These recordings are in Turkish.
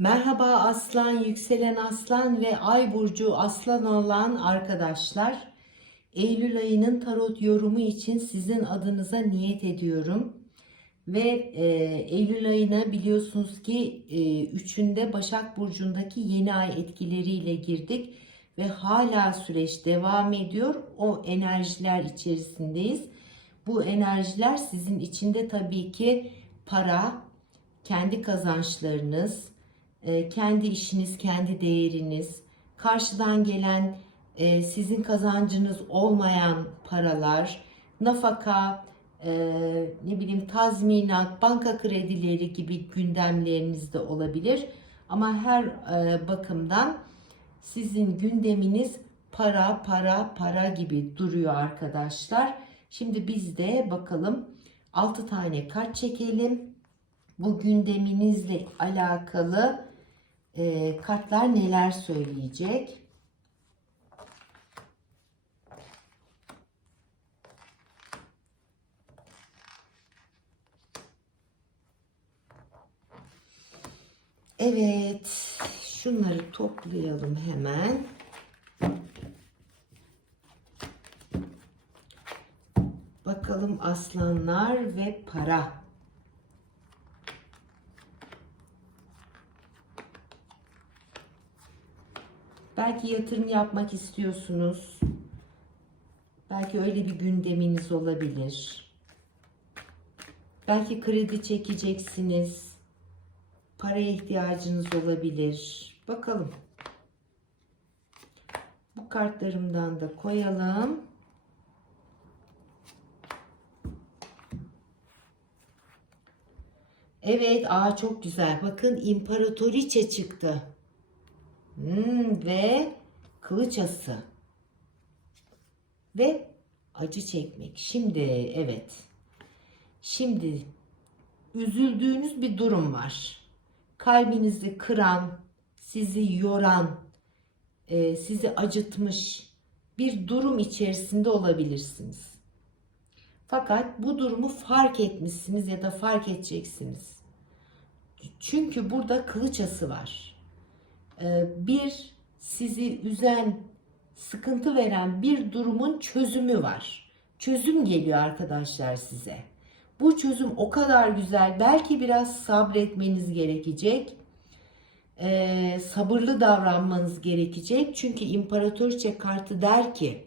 Merhaba aslan, yükselen aslan ve ay burcu aslan olan arkadaşlar. Eylül ayının tarot yorumu için sizin adınıza niyet ediyorum. Ve e, Eylül ayına biliyorsunuz ki e, üçünde Başak Burcu'ndaki yeni ay etkileriyle girdik. Ve hala süreç devam ediyor. O enerjiler içerisindeyiz. Bu enerjiler sizin içinde tabii ki para, kendi kazançlarınız, e, kendi işiniz, kendi değeriniz, karşıdan gelen e, sizin kazancınız olmayan paralar, nafaka, e, ne bileyim tazminat, banka kredileri gibi gündemleriniz de olabilir. Ama her bakımdan sizin gündeminiz para, para, para gibi duruyor arkadaşlar. Şimdi biz de bakalım 6 tane kart çekelim. Bu gündeminizle alakalı e, kartlar neler söyleyecek? Evet, şunları toplayalım hemen. Bakalım aslanlar ve para. Belki yatırım yapmak istiyorsunuz. Belki öyle bir gündeminiz olabilir. Belki kredi çekeceksiniz. Paraya ihtiyacınız olabilir. Bakalım. Bu kartlarımdan da koyalım. Evet, aa çok güzel. Bakın imparatoriçe çıktı. Hmm, ve kılıç ası. Ve acı çekmek. Şimdi evet. Şimdi üzüldüğünüz bir durum var. Kalbinizi kıran, sizi yoran, e, sizi acıtmış bir durum içerisinde olabilirsiniz. Fakat bu durumu fark etmişsiniz ya da fark edeceksiniz. Çünkü burada kılıç ası var. Ee, bir sizi üzen, sıkıntı veren bir durumun çözümü var. Çözüm geliyor arkadaşlar size. Bu çözüm o kadar güzel. Belki biraz sabretmeniz gerekecek. Ee, sabırlı davranmanız gerekecek. Çünkü İmparatoriçe kartı der ki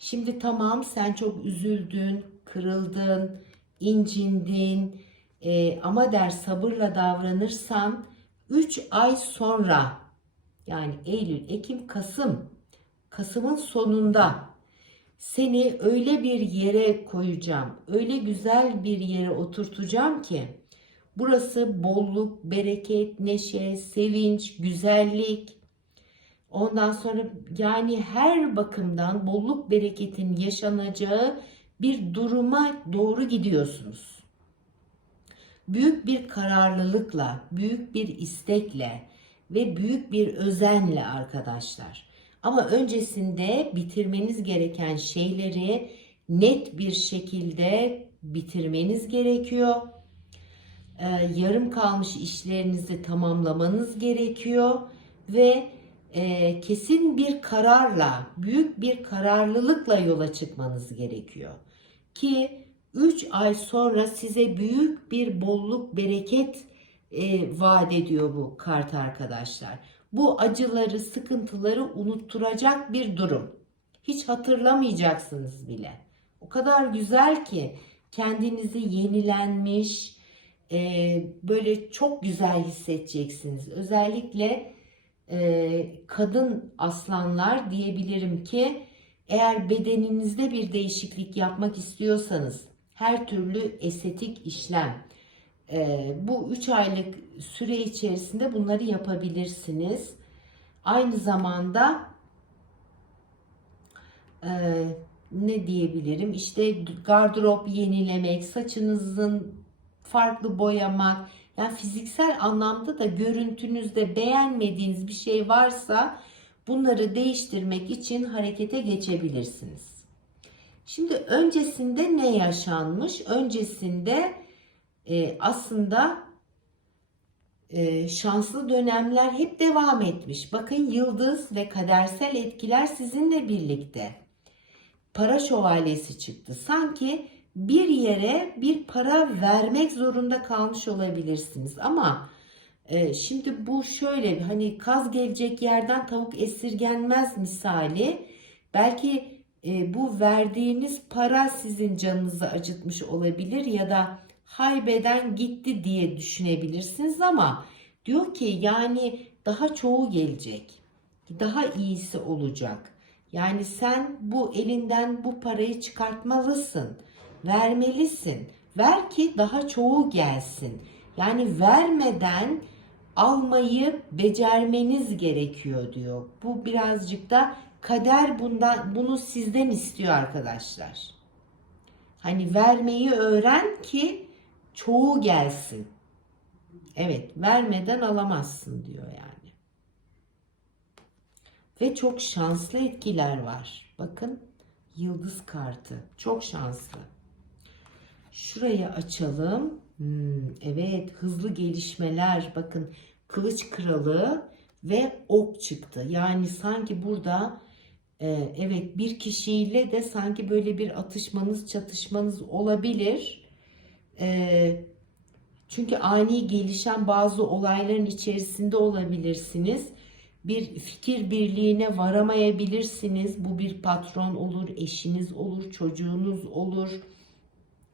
Şimdi tamam sen çok üzüldün, kırıldın, incindin e, ama der sabırla davranırsan 3 ay sonra yani Eylül, Ekim, Kasım, Kasım'ın sonunda seni öyle bir yere koyacağım, öyle güzel bir yere oturtacağım ki burası bolluk, bereket, neşe, sevinç, güzellik, Ondan sonra yani her bakımdan bolluk bereketin yaşanacağı bir duruma doğru gidiyorsunuz. Büyük bir kararlılıkla, büyük bir istekle ve büyük bir özenle arkadaşlar. Ama öncesinde bitirmeniz gereken şeyleri net bir şekilde bitirmeniz gerekiyor. Ee, yarım kalmış işlerinizi tamamlamanız gerekiyor ve e, kesin bir kararla, büyük bir kararlılıkla yola çıkmanız gerekiyor. Ki 3 ay sonra size büyük bir bolluk, bereket e, vaat ediyor bu kart arkadaşlar. Bu acıları, sıkıntıları unutturacak bir durum. Hiç hatırlamayacaksınız bile. O kadar güzel ki kendinizi yenilenmiş, e, böyle çok güzel hissedeceksiniz. Özellikle e, kadın aslanlar diyebilirim ki eğer bedeninizde bir değişiklik yapmak istiyorsanız her türlü estetik işlem e, bu 3 aylık süre içerisinde bunları yapabilirsiniz. Aynı zamanda e, ne diyebilirim işte gardırop yenilemek, saçınızın farklı boyamak yani fiziksel anlamda da görüntünüzde beğenmediğiniz bir şey varsa bunları değiştirmek için harekete geçebilirsiniz. Şimdi öncesinde ne yaşanmış? Öncesinde e, aslında e, şanslı dönemler hep devam etmiş. Bakın yıldız ve kadersel etkiler sizinle birlikte. Para şövalyesi çıktı. Sanki bir yere bir para vermek zorunda kalmış olabilirsiniz. Ama e, şimdi bu şöyle hani kaz gelecek yerden tavuk esirgenmez misali. Belki e, bu verdiğiniz para sizin canınızı acıtmış olabilir ya da haybeden gitti diye düşünebilirsiniz ama diyor ki yani daha çoğu gelecek. Daha iyisi olacak. Yani sen bu elinden bu parayı çıkartmalısın. Vermelisin. Ver ki daha çoğu gelsin. Yani vermeden almayı becermeniz gerekiyor diyor. Bu birazcık da kader bundan bunu sizden istiyor arkadaşlar. Hani vermeyi öğren ki çoğu gelsin. Evet, vermeden alamazsın diyor yani. Ve çok şanslı etkiler var. Bakın yıldız kartı. Çok şanslı. Şurayı açalım. Hmm, evet, hızlı gelişmeler. Bakın kılıç kralı ve ok çıktı. Yani sanki burada e, evet bir kişiyle de sanki böyle bir atışmanız, çatışmanız olabilir. E, çünkü ani gelişen bazı olayların içerisinde olabilirsiniz. Bir fikir birliğine varamayabilirsiniz. Bu bir patron olur, eşiniz olur, çocuğunuz olur.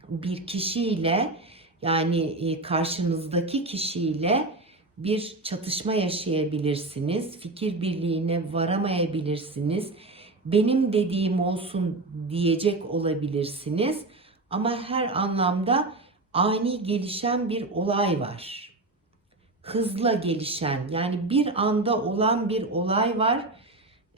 Bir kişiyle yani e, karşınızdaki kişiyle bir çatışma yaşayabilirsiniz. Fikir birliğine varamayabilirsiniz. Benim dediğim olsun diyecek olabilirsiniz. Ama her anlamda ani gelişen bir olay var. Hızla gelişen yani bir anda olan bir olay var.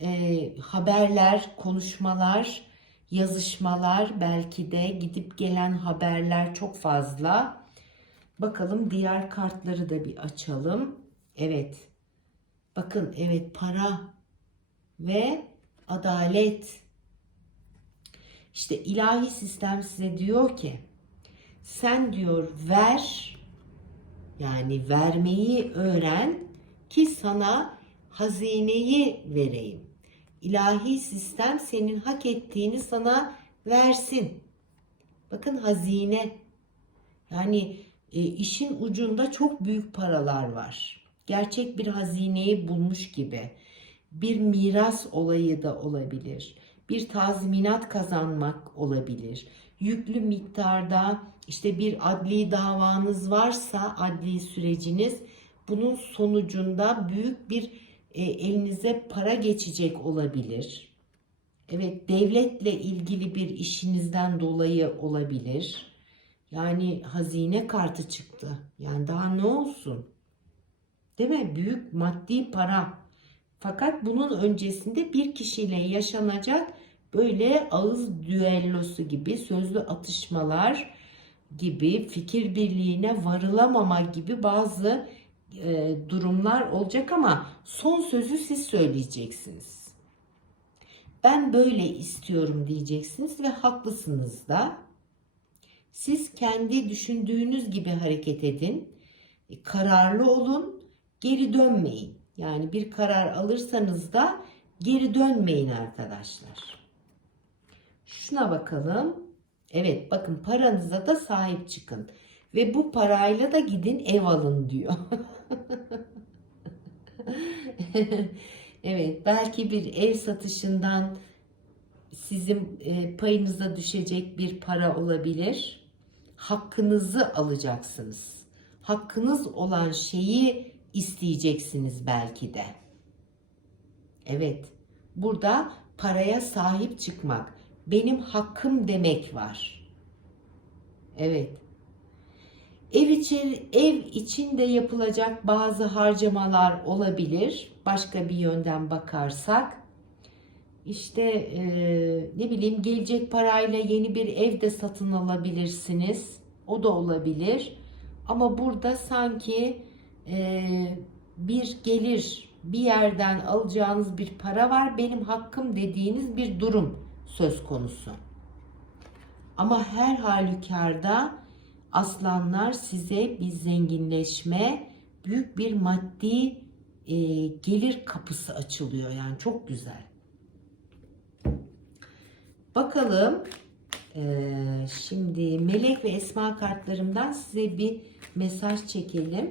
E, haberler, konuşmalar, yazışmalar belki de gidip gelen haberler çok fazla. Bakalım diğer kartları da bir açalım. Evet. Bakın evet para ve adalet. İşte ilahi sistem size diyor ki sen diyor ver yani vermeyi öğren ki sana hazineyi vereyim. İlahi sistem senin hak ettiğini sana versin. Bakın hazine. Yani e, işin ucunda çok büyük paralar var. Gerçek bir hazineyi bulmuş gibi. Bir miras olayı da olabilir. Bir tazminat kazanmak olabilir. Yüklü miktarda işte bir adli davanız varsa adli süreciniz bunun sonucunda büyük bir e, elinize para geçecek olabilir. Evet devletle ilgili bir işinizden dolayı olabilir. Yani hazine kartı çıktı. Yani daha ne olsun? Değil mi? Büyük maddi para. Fakat bunun öncesinde bir kişiyle yaşanacak böyle ağız düellosu gibi sözlü atışmalar gibi fikir birliğine varılamama gibi bazı e, durumlar olacak ama son sözü siz söyleyeceksiniz. Ben böyle istiyorum diyeceksiniz ve haklısınız da. Siz kendi düşündüğünüz gibi hareket edin. E, kararlı olun, geri dönmeyin. Yani bir karar alırsanız da geri dönmeyin arkadaşlar. Şuna bakalım. Evet bakın paranıza da sahip çıkın. Ve bu parayla da gidin ev alın diyor. evet belki bir ev satışından sizin e, payınıza düşecek bir para olabilir. Hakkınızı alacaksınız. Hakkınız olan şeyi isteyeceksiniz belki de. Evet. Burada paraya sahip çıkmak, benim hakkım demek var. Evet. Ev için ev içinde yapılacak bazı harcamalar olabilir. Başka bir yönden bakarsak işte e, ne bileyim gelecek parayla yeni bir ev de satın alabilirsiniz. O da olabilir. Ama burada sanki bir gelir bir yerden alacağınız bir para var. Benim hakkım dediğiniz bir durum söz konusu. Ama her halükarda aslanlar size bir zenginleşme büyük bir maddi e, gelir kapısı açılıyor. Yani çok güzel. Bakalım ee, şimdi melek ve esma kartlarımdan size bir mesaj çekelim.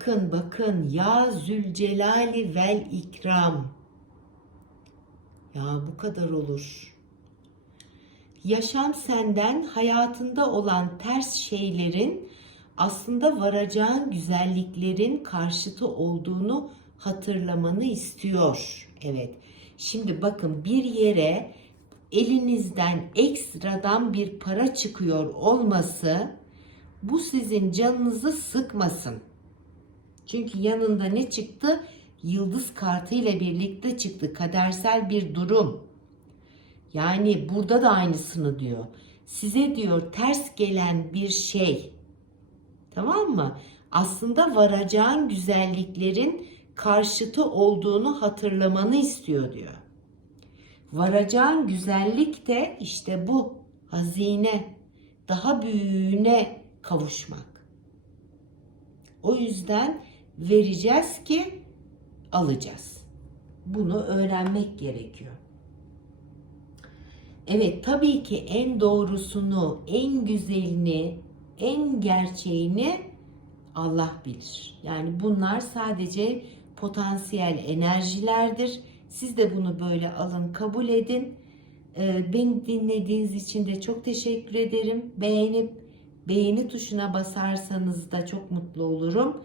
Bakın bakın ya Zülcelali vel ikram. Ya bu kadar olur. Yaşam senden hayatında olan ters şeylerin aslında varacağın güzelliklerin karşıtı olduğunu hatırlamanı istiyor. Evet. Şimdi bakın bir yere elinizden ekstradan bir para çıkıyor olması bu sizin canınızı sıkmasın. Çünkü yanında ne çıktı? Yıldız kartı ile birlikte çıktı. Kadersel bir durum. Yani burada da aynısını diyor. Size diyor ters gelen bir şey. Tamam mı? Aslında varacağın güzelliklerin karşıtı olduğunu hatırlamanı istiyor diyor. Varacağın güzellik de işte bu hazine, daha büyüğüne kavuşmak. O yüzden vereceğiz ki alacağız. Bunu öğrenmek gerekiyor. Evet tabii ki en doğrusunu, en güzelini, en gerçeğini Allah bilir. Yani bunlar sadece potansiyel enerjilerdir. Siz de bunu böyle alın, kabul edin. Ee, beni dinlediğiniz için de çok teşekkür ederim. Beğenip beğeni tuşuna basarsanız da çok mutlu olurum.